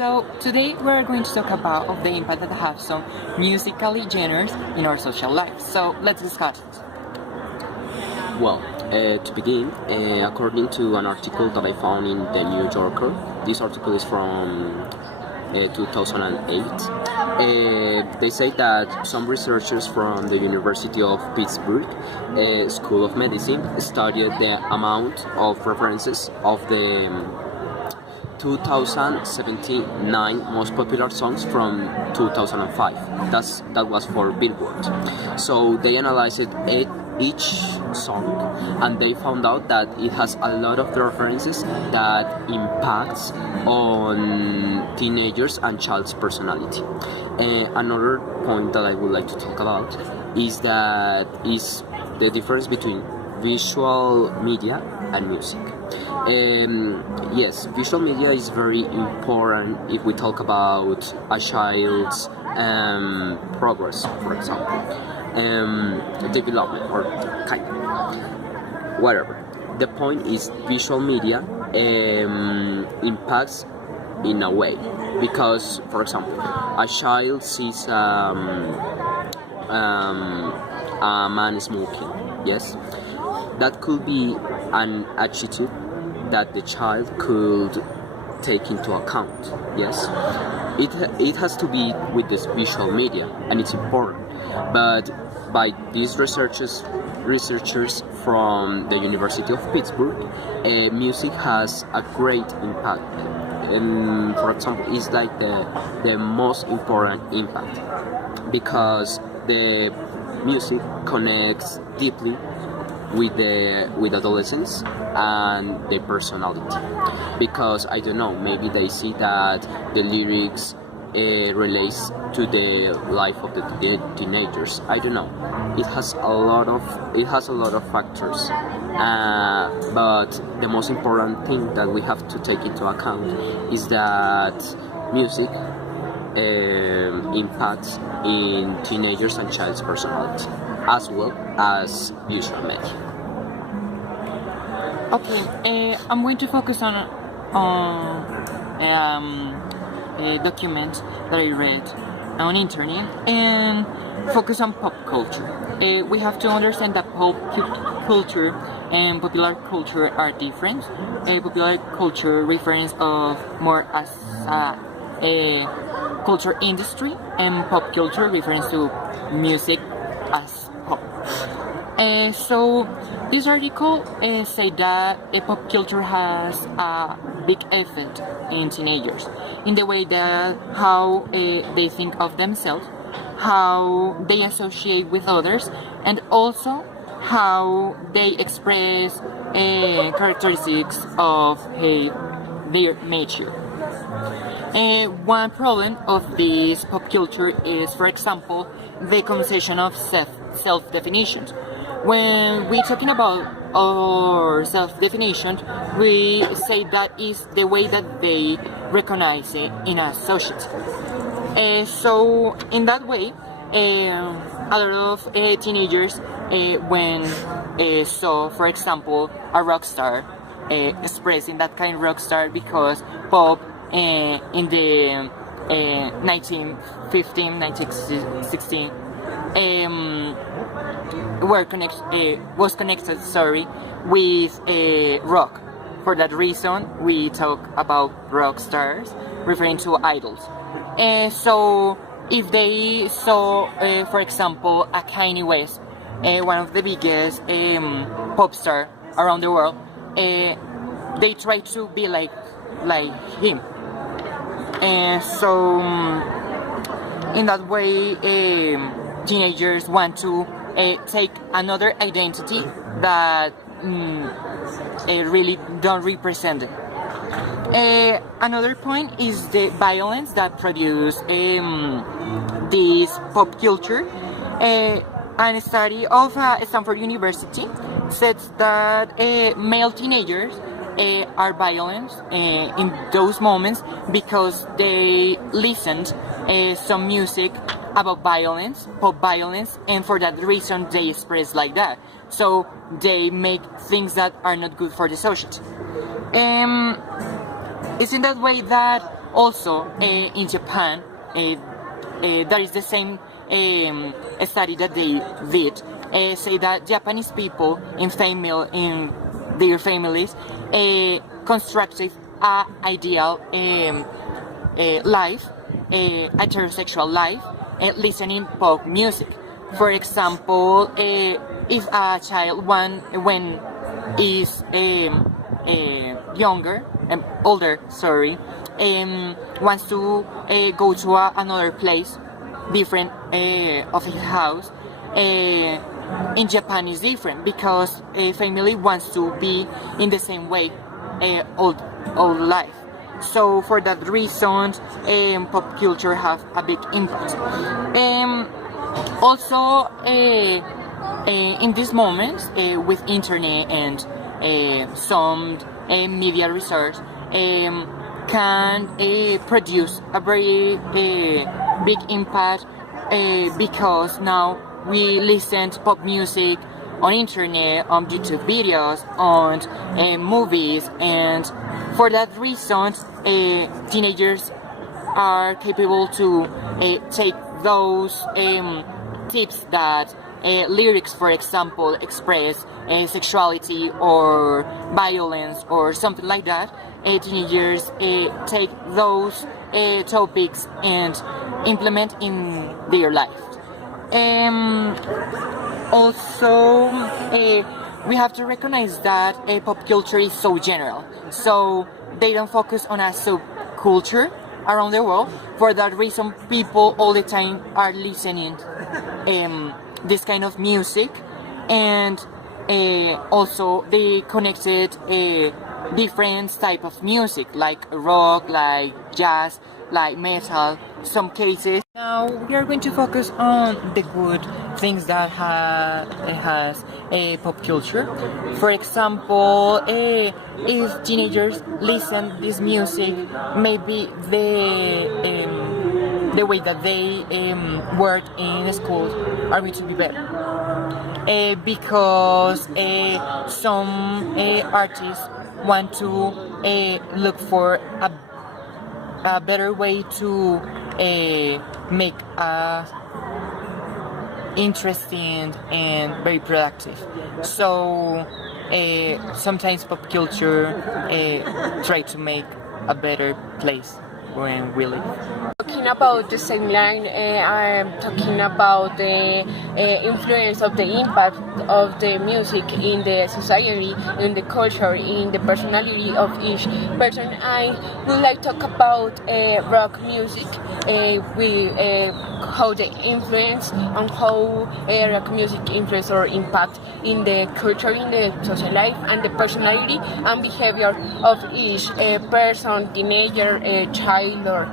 So today we're going to talk about of the impact that have some musically genres in our social life. So let's discuss it. Well, to begin, according to an article that I found in the New Yorker, this article is from 2008. They say that some researchers from the University of Pittsburgh School of Medicine studied the amount of references of the 2079 most popular songs from 2005. That was for Billboard. So they analyzed each song, and they found out that it has a lot of references that impacts on teenagers and child's personality. Another point that I would like to talk about is the difference between visual media and music. Yes, visual media is very important if we talk about a child's progress, for example, development or kind of whatever. The point is visual media impacts in a way, because, for example, a child sees a man smoking. Yes, that could be an attitude that the child could take into account. Yes, it has to be with this visual media, and it's important. But by these researchers from the University of Pittsburgh, music has a great impact. And for example, it's like the most important impact, because the music connects deeply with adolescents and their personality, because I don't know, maybe they see that the lyrics relates to the life of the teenagers. I don't know. It has a lot of factors, but the most important thing that we have to take into account is that music impacts in teenagers and child's personality, as well as visual media. Okay, I'm going to focus on a document that I read on internet and focus on pop culture. We have to understand that pop culture and popular culture are different. Popular culture refers of more as a culture industry, and pop culture refers to music as pop. So this article say that pop culture has a big effect in teenagers, in the way that how they think of themselves, how they associate with others, and also how they express characteristics of their nature. One problem of this pop culture is, for example, the conception of self-definitions. When we're talking about our self-definition, we say that is the way that they recognize it in a society. So in that way, a lot of teenagers, when saw, for example, a rock star expressing that kind of rock star, because pop in the 1915, 1916 was connected with rock. For that reason, we talk about rock stars, referring to idols. So if they saw, for example, a Kanye West, one of the biggest pop star around the world, they try to be like him. So in that way, teenagers want to take another identity that really don't represent them. Another point is the violence that produce this pop culture. A study of Stanford University says that male teenagers are violent in those moments because they listened some music about violence, pop violence, and for that reason they express like that. So they make things that are not good for the society. It's in that way that Also, in Japan, there is the same study that they did. Say that Japanese people in their families constructed a ideal life, heterosexual life, listening pop music. For example, if a child when is wants to go to another place, different of his house. In Japan is different because a family wants to be in the same way all life. So for that reason, pop culture have a big impact. Also, in these moments, with internet and some media research, can produce a very big impact because now we listen to pop music on internet, on YouTube videos, on movies, and for that reason, teenagers are capable to take those tips that lyrics, for example, express sexuality or violence or something like that. Teenagers take those topics and implement in their life. Also, we have to recognize that pop culture is so general, so they don't focus on a subculture around the world. For that reason, people all the time are listening this kind of music, and also they connected different type of music like rock, like jazz, like metal, some cases. Now we are going to focus on the good things that has a pop culture. For example, if teenagers listen this music, maybe the way that they work in school are going to be better. Because some artists want to look for a better way to make a interesting and very productive. So sometimes pop culture try to make a better place when we live. Talking about the same line, I'm talking about the influence of the impact of the music in the society, in the culture, in the personality of each person. I would like to talk about rock music, how they influence and how rock music influence or impact in the culture, in the social life, and the personality and behavior of each person, teenager, child, or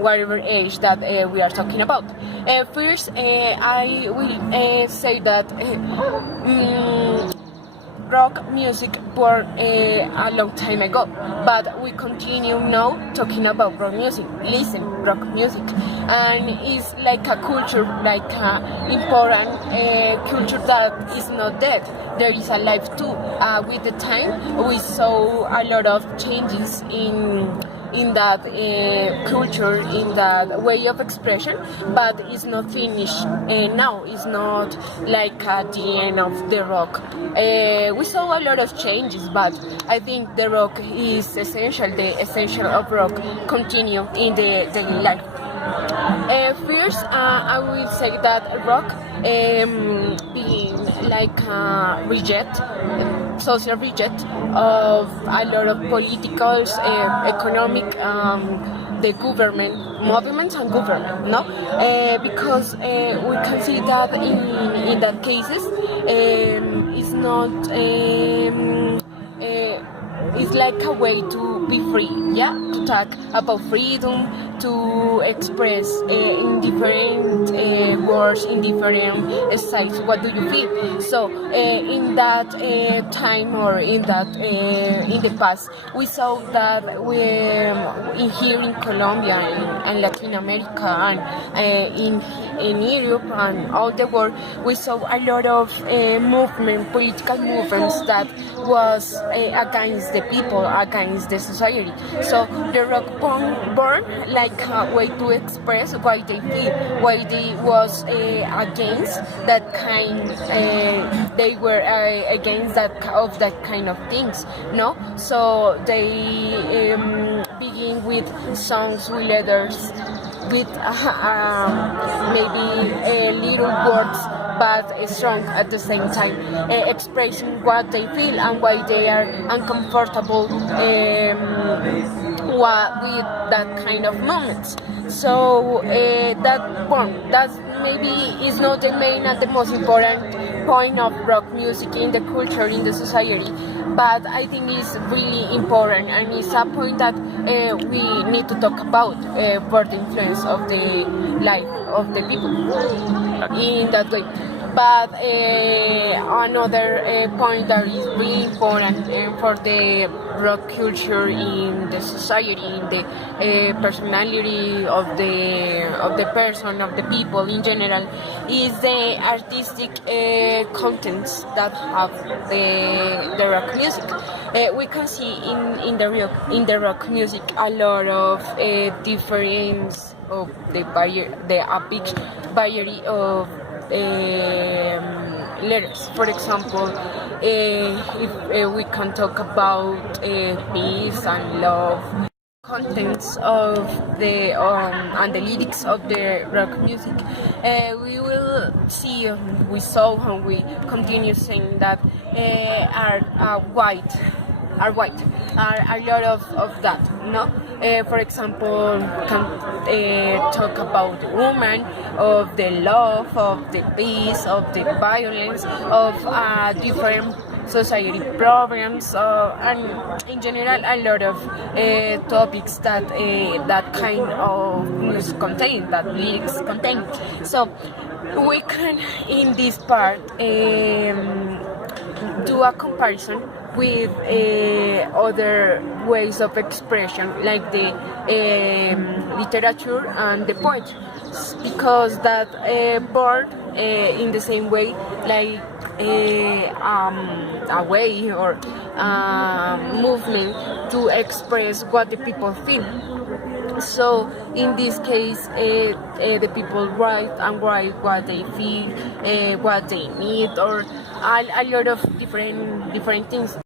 whatever age that we are talking about. First, I will say that rock music born a long time ago, but we continue now talking about rock music, listen rock music, and it's like a culture, like a important culture that is not dead. There is a life too. With the time, we saw a lot of changes in that culture, in that way of expression, but it's not finished now. It's not like at the end of the rock. We saw a lot of changes, but I think the rock is essential. The essential of rock continue in the daily life. First, I will say that rock being like a reject, social reject of a lot of political, economic, the government, movements and government, no? Because we can see that in that cases, it's not. It's like a way to be free, yeah, to talk about freedom, to express in different words, in different styles. What do you feel? So in that time, or in that in the past, we saw that here in Colombia and Latin America and in Europe and all the world, we saw a lot of political movements that was against the people, against the society. So the rock born like a way to express why they feel, why they was against that kind. They were against that kind of things. No, so they begin with songs, with letters, with maybe little words, but strong at the same time, expressing what they feel and why they are uncomfortable with that kind of moments. So that maybe is not the main and the most important point of rock music in the culture, in the society, but I think it's really important, and it's a point that we need to talk about for the influence of the life of the people in that way. But another point that is really important for the rock culture in the society, in the personality of the person, of the people in general, is the artistic contents that have the rock music. We can see in the rock music a lot of difference of the big variety of letters. For example, if we can talk about peace and love, contents of the and the lyrics of the rock music, we will see, we saw, and we continue saying that are white. Are a lot of that, no? For example, can talk about the woman, of the love, of the peace, of the violence, of different society problems, and in general a lot of topics that that kind of music contain, that lyrics contain. So we can, in this part, do a comparison with other ways of expression, like the literature and the poetry, because that born in the same way, like a way or movement to express what the people feel. So in this case, the people write what they feel, what they need, or a lot of different things.